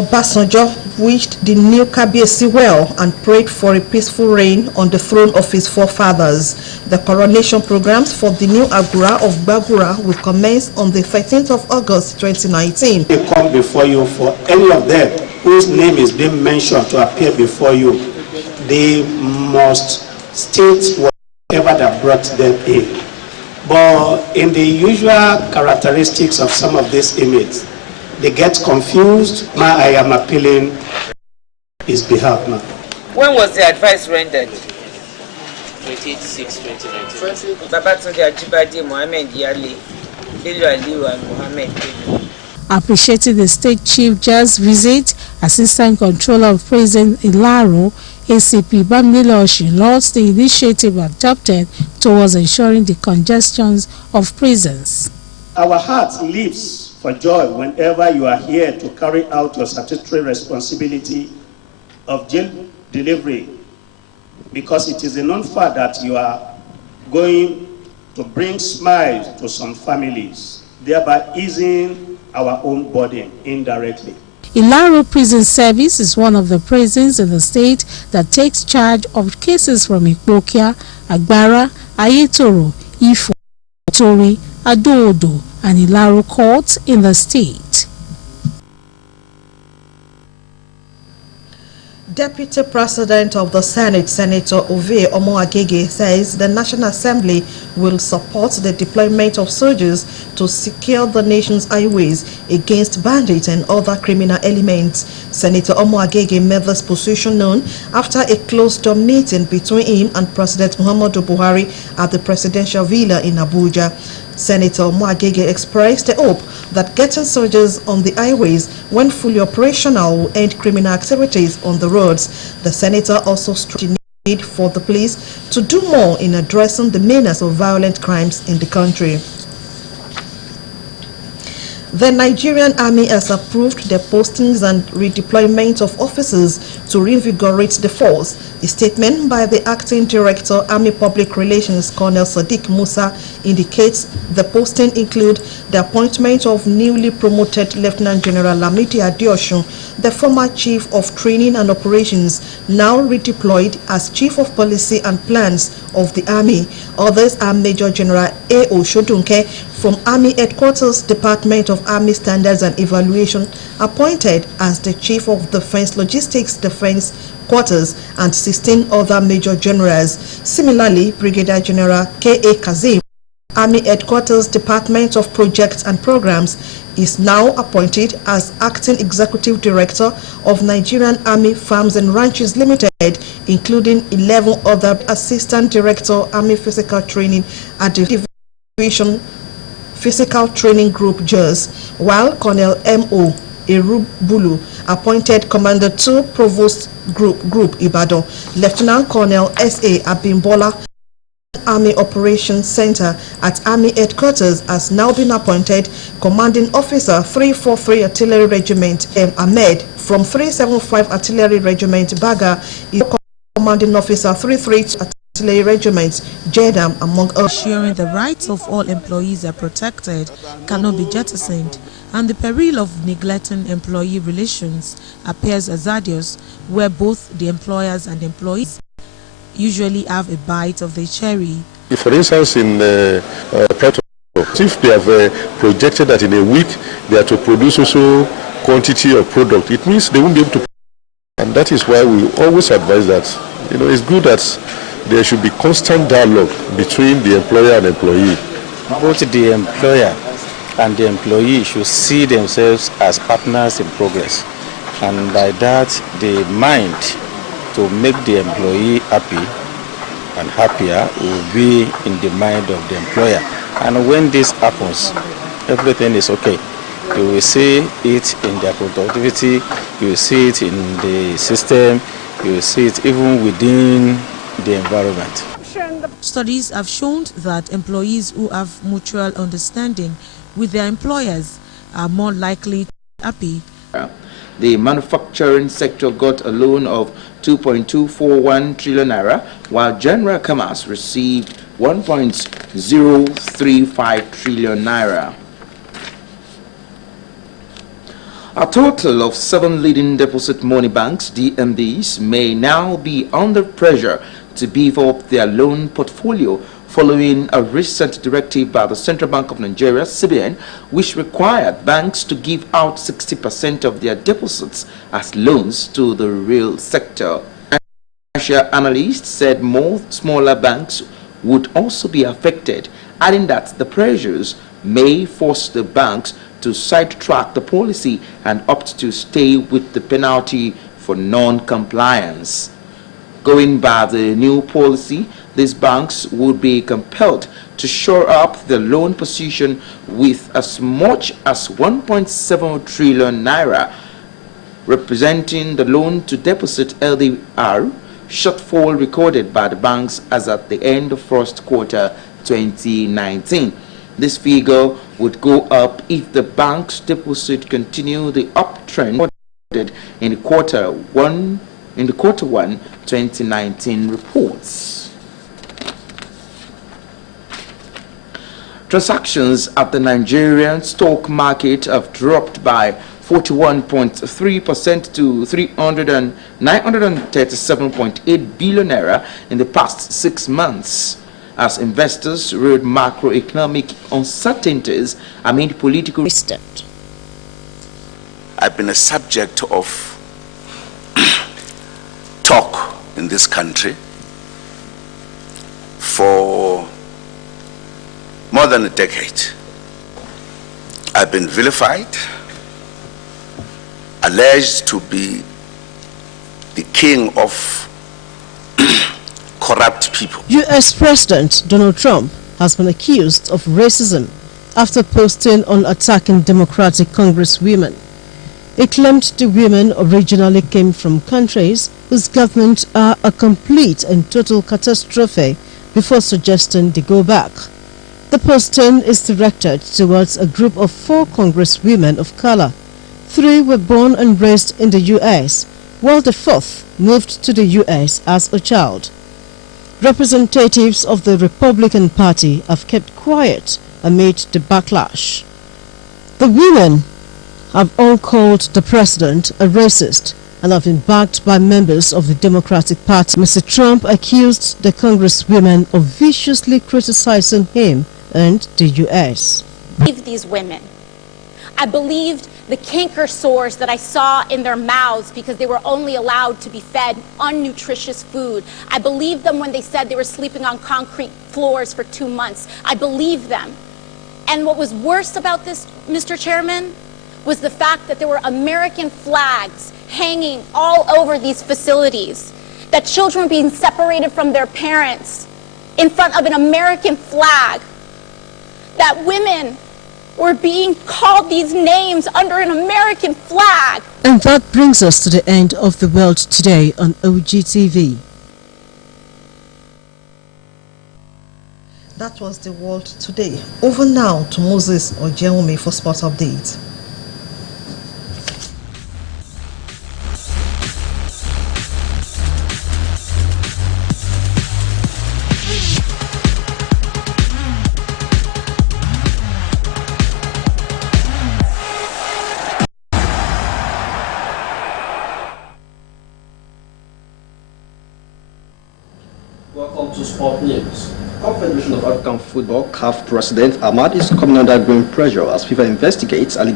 Obasanjo wished the new Kabiyesi well and prayed for a peaceful reign on the throne of his forefathers. The coronation programs for the new Agura of Bagura will commence on the 13th of August 2019. They come before you, for any of them whose name is being mentioned to appear before you, they must state whatever that brought them in. But in the usual characteristics of some of these inmates, they get confused. Now I am appealing his behalf now. When was the advice rendered? 2018-2019. Babatunde Ajibade, Mohammed Yale, Bello Aliyu and Mohammed Bello. Appreciating the State Chief Jazz visit, Assistant Controller of Prison Ilaro, ACP Bamila Oshin, lauds the initiative adopted towards ensuring the congestions of prisons. Our heart leaps for joy whenever you are here to carry out your statutory responsibility of jail delivery, because it is a known fact that you are going to bring smiles to some families, thereby easing our own burden indirectly. Ilaro Prison Service is one of the prisons in the state that takes charge of cases from Ikpokia, Agbara, Ayetoro, Ifo, Tori, Ado-Odo, and Ilaro courts in the state. Deputy President of the Senate, Senator Ove Omoagege, says the National Assembly will support the deployment of soldiers to secure the nation's highways against bandits and other criminal elements. Senator Omoagege made this position known after a closed-door meeting between him and President Muhammadu Buhari at the presidential villa in Abuja. Senator Omoagege expressed the hope that getting soldiers on the highways when fully operational will end criminal activities on the roads. The senator also stressed the need for the police to do more in addressing the menace of violent crimes in the country. The Nigerian Army has approved the postings and redeployment of officers to reinvigorate the force. A statement by the Acting Director, Army Public Relations, Colonel Sadiq Musa, indicates the posting include the appointment of newly promoted Lieutenant General Lamidi Adeosun, the former Chief of Training and Operations, now redeployed as Chief of Policy and Plans of the Army. Others are Major General A.O. Shodunke from Army Headquarters, Department of Army Standards and Evaluation, appointed as the Chief of Defense Logistics Defense Quarters, and 16 other Major Generals. Similarly, Brigadier General K.A. Kazim, Army Headquarters, Department of Projects and Programs, is now appointed as Acting Executive Director of Nigerian Army Farms and Ranches Limited, including 11 other Assistant Director, Army Physical Training at the Division Physical Training Group JERS, while Colonel M.O. Erubulu appointed Commander 2 Provost Group Ibadan. Lieutenant Colonel S.A. Abimbola, Army Operations Center at Army Headquarters, has now been appointed Commanding Officer 343 Artillery Regiment. M. Ahmed from 375 Artillery Regiment Baga is Commanding Officer 332 Artillery Regiment Jedam, among others. Ensuring the rights of all employees are protected cannot be jettisoned, and the peril of neglecting employee relations appears hazardous, where both the employers and employees usually have a bite of the cherry. For instance, in if they have projected that in a week they are to produce also quantity of product, it means they won't be able to. And that is why we always advise that, it's good that there should be constant dialogue between the employer and employee. Both the employer and the employee should see themselves as partners in progress, and by that they mind to make the employee happy and happier will be in the mind of the employer. And when this happens, everything is okay. You will see it in their productivity, you will see it in the system, you will see it even within the environment. Studies have shown that employees who have mutual understanding with their employers are more likely to be happy. The manufacturing sector got a loan of 2.241 trillion naira, while general commerce received 1.035 trillion naira. A total of 7 leading deposit money banks, DMBs, may now be under pressure to beef up their loan portfolio following a recent directive by the Central Bank of Nigeria, CBN, which required banks to give out 60% of their deposits as loans to the real sector. Financial analysts said more smaller banks would also be affected, adding that the pressures may force the banks to sidetrack the policy and opt to stay with the penalty for non-compliance. Going by the new policy, these banks would be compelled to shore up the loan position with as much as 1.7 trillion naira, representing the loan to deposit LDR shortfall recorded by the banks as at the end of first quarter 2019. This figure would go up if the bank's deposit continue the uptrend in the quarter one 2019 reports. Transactions at the Nigerian stock market have dropped by 41.3% to 937.8 billion naira in the past 6 months, as investors rode macroeconomic uncertainties amid political resistance. I've been a subject of talk in this country for more than a decade. I've been vilified, alleged to be the king of corrupt people. U.S. President Donald Trump has been accused of racism after posting on attacking Democratic Congresswomen. He claimed the women originally came from countries whose governments are a complete and total catastrophe before suggesting they go back. The posting is directed towards a group of 4 congresswomen of color. 3 were born and raised in the U.S., while the 4th moved to the U.S. as a child. Representatives of the Republican Party have kept quiet amid the backlash. The women have all called the president a racist and have been backed by members of the Democratic Party. Mr. Trump accused the congresswomen of viciously criticizing him and the U.S. I believed these women. I believed the canker sores that I saw in their mouths because they were only allowed to be fed unnutritious food. I believed them when they said they were sleeping on concrete floors for 2 months. I believed them. And what was worse about this, Mr. Chairman, was the fact that there were American flags hanging all over these facilities, that children were being separated from their parents in front of an American flag, that women were being called these names under an American flag. And that brings us to the end of The World Today on Ogtv. That was The World Today. Over now to Moses Ojeumi for Sports Update. Welcome to Sport News. Confederation of African Football (CAF) President Ahmad is coming under growing pressure as FIFA investigates allegations